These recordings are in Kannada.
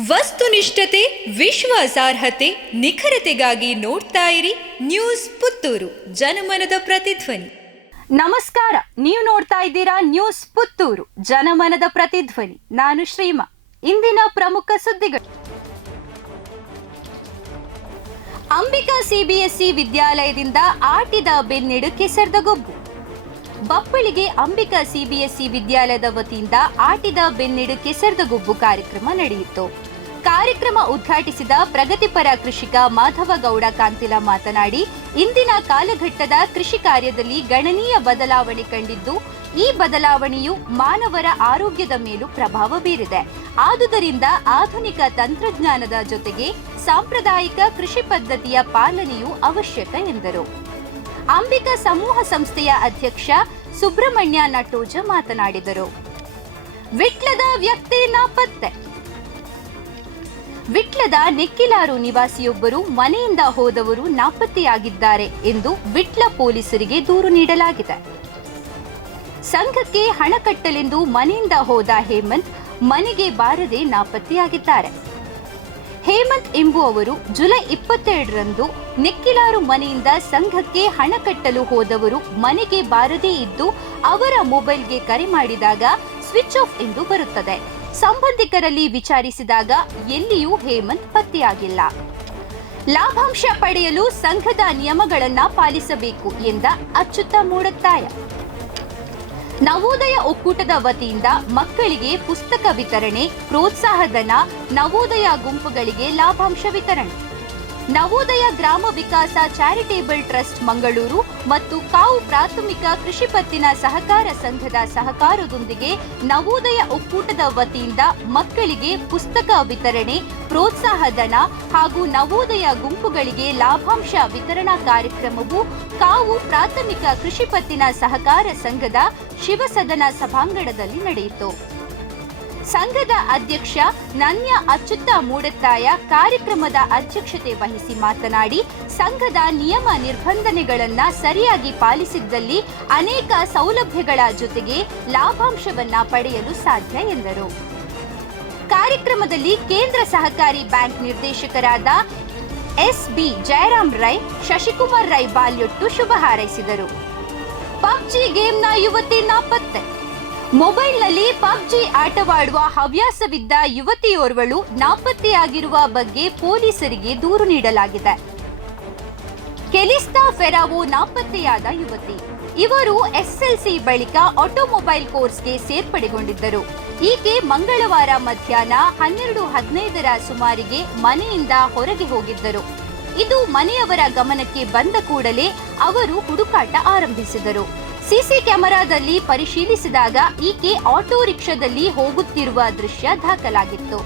ವಸ್ತುನಿಷ್ಠತೆ, ವಿಶ್ವಾಸಾರ್ಹತೆ, ನಿಖರತೆಗಾಗಿ ನೋಡ್ತಾ ಇರಿ ನ್ಯೂಸ್ ಪುತ್ತೂರು, ಜನಮನದ ಪ್ರತಿಧ್ವನಿ. ನಮಸ್ಕಾರ, ನೀವು ನೋಡ್ತಾ ಇದ್ದೀರಾ ನ್ಯೂಸ್ ಪುತ್ತೂರು, ಜನಮನದ ಪ್ರತಿಧ್ವನಿ. ನಾನು ಶ್ರೀಮಾ, ಇಂದಿನ ಪ್ರಮುಖ ಸುದ್ದಿಗಳು. ಅಂಬಿಕಾ ಸಿಬಿಎಸ್ಇ ವಿದ್ಯಾಲಯದಿಂದ ಆಟಿದ ಬೆನ್ನಿಡು ಕೆಸರ್ದ ಗೊಬ್ಬು ಬಪ್ಪಳಿಗೆ ಅಂಬಿಕಾ ಸಿಬಿಎಸ್ಇ ವಿದ್ಯಾಲಯದ ವತಿಯಿಂದ ಆಟಿದ ಬೆನ್ನಿಡು ಕೆಸರದ ಗುಬ್ಬು ಕಾರ್ಯಕ್ರಮ ನಡೆಯಿತು. ಕಾರ್ಯಕ್ರಮ ಉದ್ಘಾಟಿಸಿದ ಪ್ರಗತಿಪರ ಕೃಷಿಕ ಮಾಧವಗೌಡ ಕಾಂತಿಲ ಮಾತನಾಡಿ, ಇಂದಿನ ಕಾಲಘಟ್ಟದ ಕೃಷಿ ಕಾರ್ಯದಲ್ಲಿ ಗಣನೀಯ ಬದಲಾವಣೆ ಕಂಡಿದ್ದು, ಈ ಬದಲಾವಣೆಯು ಮಾನವರ ಆರೋಗ್ಯದ ಮೇಲೂ ಪ್ರಭಾವ ಬೀರಿದೆ. ಆದುದರಿಂದ ಆಧುನಿಕ ತಂತ್ರಜ್ಞಾನದ ಜೊತೆಗೆ ಸಾಂಪ್ರದಾಯಿಕ ಕೃಷಿ ಪದ್ಧತಿಯ ಪಾಲನೆಯೂ ಅವಶ್ಯಕ ಎಂದರು. ಅಂಬಿಕಾ ಸಮೂಹ ಸಂಸ್ಥೆಯ ಅಧ್ಯಕ್ಷ ಸುಬ್ರಹ್ಮಣ್ಯ ನಟೋಜ ಮಾತನಾಡಿದರು. ವಿಟ್ಲದ ವ್ಯಕ್ತಿ ನಾಪತ್ತೆ. ವಿಟ್ಲದ ನೆಕ್ಕಿಲಾರು ನಿವಾಸಿಯೊಬ್ಬರು ಮನೆಯಿಂದ ಹೋದವರು ನಾಪತ್ತೆಯಾಗಿದ್ದಾರೆ ಎಂದು ವಿಟ್ಲ ಪೊಲೀಸರಿಗೆ ದೂರು ನೀಡಲಾಗಿದೆ. ಸಂಘಕ್ಕೆ ಹಣ ಕಟ್ಟಲೆಂದು ಮನೆಯಿಂದ ಹೋದ ಹೇಮಂತ್ ಮನೆಗೆ ಬಾರದೆ ನಾಪತ್ತೆಯಾಗಿದ್ದಾರೆ. ಹೇಮಂತ್ ಎಂಬುವವರು ಜುಲೈ ಇಪ್ಪತ್ತೆರಡರಂದು ನೆಕ್ಕಿಲಾರು ಮನೆಯಿಂದ ಸಂಘಕ್ಕೆ ಹಣ ಕಟ್ಟಲು ಹೋದವರು ಮನೆಗೆ ಬಾರದೇ ಇದ್ದು ಅವರ ಮೊಬೈಲ್ಗೆ ಕರೆ ಮಾಡಿದಾಗ ಸ್ವಿಚ್ ಆಫ್ ಎಂದು ಬರುತ್ತದೆ. ಸಂಬಂಧಿಕರಲ್ಲಿ ವಿಚಾರಿಸಿದಾಗ ಎಲ್ಲಿಯೂ ಹೇಮಂತ್ ಪತ್ತೆಯಾಗಿಲ್ಲ. ಲಾಭಾಂಶ ಪಡೆಯಲು ಸಂಘದ ನಿಯಮಗಳನ್ನ ಪಾಲಿಸಬೇಕು ಎಂದ ಅಚ್ಚುತ್ತ ಮೂಡತ್ತಾಯ. ನವೋದಯ ಒಕ್ಕೂಟದ ವತಿಯಿಂದ ಮಕ್ಕಳಿಗೆ ಪುಸ್ತಕ ವಿತರಣೆ ಪ್ರೋತ್ಸಾಹಧನ ನವೋದಯ ಗುಂಪುಗಳಿಗೆ ಲಾಭಾಂಶ ವಿತರಣೆ. ನವೋದಯ ಗ್ರಾಮ ವಿಕಾಸ ಚಾರಿಟೇಬಲ್ ಟ್ರಸ್ಟ್ ಮಂಗಳೂರು ಮತ್ತು ಕಾವು ಪ್ರಾಥಮಿಕ ಕೃಷಿ ಪತ್ತಿನ ಸಹಕಾರ ಸಂಘದ ಸಹಕಾರದೊಂದಿಗೆ ನವೋದಯ ಒಕ್ಕೂಟದ ವತಿಯಿಂದ ಮಕ್ಕಳಿಗೆ ಪುಸ್ತಕ ವಿತರಣೆ ಪ್ರೋತ್ಸಾಹಧನ ಹಾಗೂ ನವೋದಯ ಗುಂಪುಗಳಿಗೆ ಲಾಭಾಂಶ ವಿತರಣಾ ಕಾರ್ಯಕ್ರಮವು ಕಾವು ಪ್ರಾಥಮಿಕ ಕೃಷಿ ಪತ್ತಿನ ಸಹಕಾರ ಸಂಘದ ಶಿವಸದನ ಸಭಾಂಗಣದಲ್ಲಿ ನಡೆಯಿತು. ಸಂಘದ ಅಧ್ಯಕ್ಷ ನನ್ಯ ಅಚ್ಯುತ ಮೂಡತ್ತಾಯ ಕಾರ್ಯಕ್ರಮದ ಅಧ್ಯಕ್ಷತೆ ವಹಿಸಿ ಮಾತನಾಡಿ, ಸಂಘದ ನಿಯಮ ನಿರ್ಬಂಧನೆಗಳನ್ನ ಸರಿಯಾಗಿ ಪಾಲಿಸಿದ್ದಲ್ಲಿ ಅನೇಕ ಸೌಲಭ್ಯಗಳ ಜೊತೆಗೆ ಲಾಭಾಂಶವನ್ನ ಪಡೆಯಲು ಸಾಧ್ಯ, ಎಂದರು. ಕಾರ್ಯಕ್ರಮದಲ್ಲಿ ಕೇಂದ್ರ ಸಹಕಾರಿ ಬ್ಯಾಂಕ್ ನಿರ್ದೇಶಕರಾದ ಎಸ್ ಬಿ ಜಯರಾಮ್ ರೈ, ಶಶಿಕುಮಾರ್ ರೈ ಬಾಲ್ಯೊಟ್ಟು ಶುಭ ಹಾರೈಸಿದರು. ಪಬ್ಜಿ ಗೇಮ್ನ ಯುವತಿ ನಾಪತ್ತೆ. ಮೊಬೈಲ್ನಲ್ಲಿ ಪಬ್ಜಿ ಆಟವಾಡುವ ಹವ್ಯಾಸವಿದ್ದ ಯುವತಿಯೋರ್ವಳು ನಾಪತ್ತೆಯಾಗಿರುವ ಬಗ್ಗೆ ಪೊಲೀಸರಿಗೆ ದೂರು ನೀಡಲಾಗಿದೆ. ಕೆಲಿಸ್ತಾ ಫೆರಾವೋ ನಾಪತ್ತೆಯಾದ ಯುವತಿ. ಇವರು ಎಸ್ಎಲ್ಸಿ ಬಳಿಕ ಆಟೋಮೊಬೈಲ್ ಕೋರ್ಸ್ಗೆ ಸೇರ್ಪಡೆಗೊಂಡಿದ್ದರು. ಈಕೆ ಮಂಗಳವಾರ ಮಧ್ಯಾಹ್ನ ಹನ್ನೆರಡು ಹದಿನೈದರ ಸುಮಾರಿಗೆ ಮನೆಯಿಂದ ಹೊರಗೆ ಹೋಗಿದ್ದರು. ಇದು ಮನೆಯವರ ಗಮನಕ್ಕೆ ಬಂದ ಕೂಡಲೇ ಅವರು ಹುಡುಕಾಟ ಆರಂಭಿಸಿದರು. ಸಿಸಿ ಕ್ಯಾಮೆರಾದಲ್ಲಿ ಪರಿಶೀಲಿಸಿದಾಗ ಈಕೆ ಆಟೋ ರಿಕ್ಷಾದಲ್ಲಿ ಹೋಗುತ್ತಿರುವ ದೃಶ್ಯ ದಾಖಲಾಗಿತ್ತು.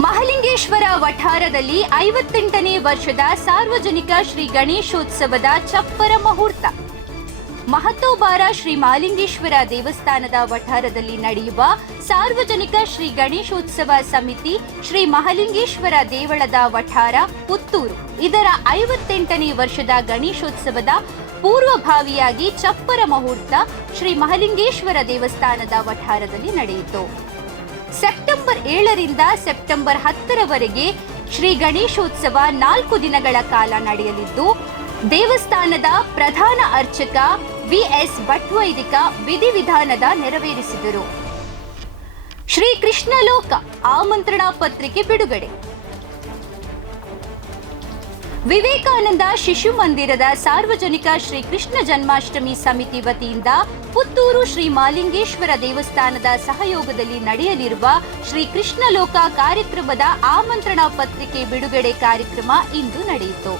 ಮಹಲಿಂಗೇಶ್ವರ ವಠಾರದಲ್ಲಿ ಐವತ್ತೆಂಟನೇ ವರ್ಷದ ಸಾರ್ವಜನಿಕ ಶ್ರೀ ಗಣೇಶೋತ್ಸವದ ಚಪ್ಪರ ಮುಹೂರ್ತ. ಮಹತೋಬಾರ ಶ್ರೀ ಮಾಲಿಂಗೇಶ್ವರ ದೇವಸ್ಥಾನದ ವಠಾರದಲ್ಲಿ ನಡೆಯುವ ಸಾರ್ವಜನಿಕ ಶ್ರೀ ಗಣೇಶೋತ್ಸವ ಸಮಿತಿ ಶ್ರೀ ಮಹಲಿಂಗೇಶ್ವರ ದೇವಳದ ವಠಾರ, ಪುತ್ತೂರು. ಇದರ ಐವತ್ತೆಂಟನೇ ವರ್ಷದ ಗಣೇಶೋತ್ಸವದ ಪೂರ್ವಭಾವಿಯಾಗಿ ಚಪ್ಪರ ಮುಹೂರ್ತ ಶ್ರೀ ಮಹಲಿಂಗೇಶ್ವರ ದೇವಸ್ಥಾನದ ವಠಾರದಲ್ಲಿ ನಡೆಯಿತು. ಸೆಪ್ಟೆಂಬರ್ ಏಳರಿಂದ ಸೆಪ್ಟೆಂಬರ್ ಹತ್ತರವರೆಗೆ ಶ್ರೀ ಗಣೇಶೋತ್ಸವ ನಾಲ್ಕು ದಿನಗಳ ಕಾಲ ನಡೆಯಲಿದ್ದು, ದೇವಸ್ಥಾನದ ಪ್ರಧಾನ ಅರ್ಚಕ ವಿಎಸ್ ಭಟ್ವೈದಿಕ ವಿಧಿವಿಧಾನದ ನೆರವೇರಿಸಿದರು. ಶ್ರೀ ಕೃಷ್ಣಲೋಕ ಆಮಂತ್ರಣ ಪತ್ರಿಕೆ ಬಿಡುಗಡೆ. ವಿವೇಕಾನಂದ ಶಿಶು ಮಂದಿರದ ಸಾರ್ವಜನಿಕ ಶ್ರೀ ಕೃಷ್ಣ ಜನ್ಮಾಷ್ಟಮಿ ಸಮಿತಿ ವತಿಯಿಂದ ಪುತ್ತೂರು ಶ್ರೀ ಮಾಲಿಂಗೇಶ್ವರ ದೇವಸ್ಥಾನದ ಸಹಯೋಗದಲ್ಲಿ ನಡೆಯಲಿರುವ ಶ್ರೀ ಕೃಷ್ಣಲೋಕ ಕಾರ್ಯಕ್ರಮದ ಆಮಂತ್ರಣ ಪತ್ರಿಕೆ ಬಿಡುಗಡೆ ಕಾರ್ಯಕ್ರಮ ಇಂದು ನಡೆಯಿತು.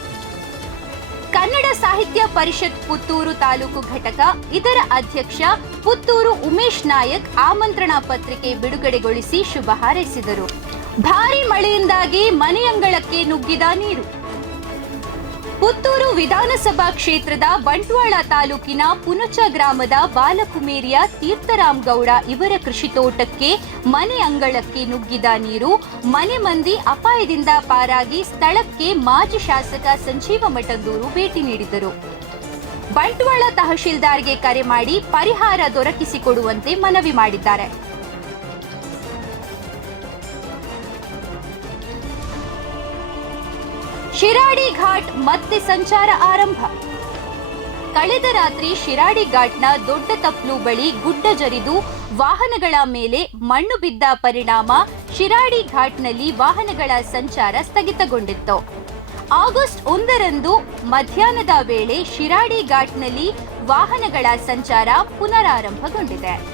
ಕನ್ನಡ ಸಾಹಿತ್ಯ ಪರಿಷತ್ ಪುತ್ತೂರು ತಾಲೂಕು ಘಟಕ ಇದರ ಅಧ್ಯಕ್ಷ ಪುತ್ತೂರು ಉಮೇಶ್ ನಾಯಕ್ ಆಮಂತ್ರಣ ಪತ್ರಿಕೆ ಬಿಡುಗಡೆಗೊಳಿಸಿ ಶುಭ ಹಾರೈಸಿದರು. ಭಾರಿ ಮಳೆಯಿಂದಾಗಿ ಮನೆಯಂಗಳಕ್ಕೆ ನುಗ್ಗಿದ ನೀರು. ಪುತ್ತೂರು ವಿಧಾನಸಭಾ ಕ್ಷೇತ್ರದ ಬಂಟ್ವಾಳ ತಾಲೂಕಿನ ಪುನಚ ಗ್ರಾಮದ ಬಾಲಕುಮೇರಿಯ ತೀರ್ಥರಾಮ್ ಗೌಡ ಇವರ ಕೃಷಿ ತೋಟಕ್ಕೆ ಮನೆ ಅಂಗಳಕ್ಕೆ ನುಗ್ಗಿದ ನೀರು, ಮನೆ ಮಂದಿ ಅಪಾಯದಿಂದ ಪಾರಾಗಿ ಸ್ಥಳಕ್ಕೆ ಮಾಜಿ ಶಾಸಕ ಸಂಜೀವ ಮಠದೂರು ಭೇಟಿ ನೀಡಿದರು. ಬಂಟ್ವಾಳ ತಹಶೀಲ್ದಾರ್ಗೆ ಕರೆ ಮಾಡಿ ಪರಿಹಾರ ದೊರಕಿಸಿಕೊಡುವಂತೆ ಮನವಿ ಮಾಡಿದ್ದಾರೆ. ಶಿರಾಡಿ ಘಾಟ್ ಮತ್ತೆ ಸಂಚಾರ ಆರಂಭ. ಕಳೆದ ರಾತ್ರಿ ಶಿರಾಡಿ ಘಾಟ್ನ ದೊಡ್ಡ ತಪ್ಲು ಬಳಿ ಗುಡ್ಡ ಜರಿದು ವಾಹನಗಳ ಮೇಲೆ ಮಣ್ಣು ಬಿದ್ದ ಪರಿಣಾಮ ಶಿರಾಡಿ ಘಾಟ್ನಲ್ಲಿ ವಾಹನಗಳ ಸಂಚಾರ ಸ್ಥಗಿತಗೊಂಡಿತ್ತು. ಆಗಸ್ಟ್ ಒಂದರಂದು ಮಧ್ಯಾಹ್ನದ ವೇಳೆ ಶಿರಾಡಿ ಘಾಟ್ನಲ್ಲಿ ವಾಹನಗಳ ಸಂಚಾರ ಪುನರಾರಂಭಗೊಂಡಿದೆ.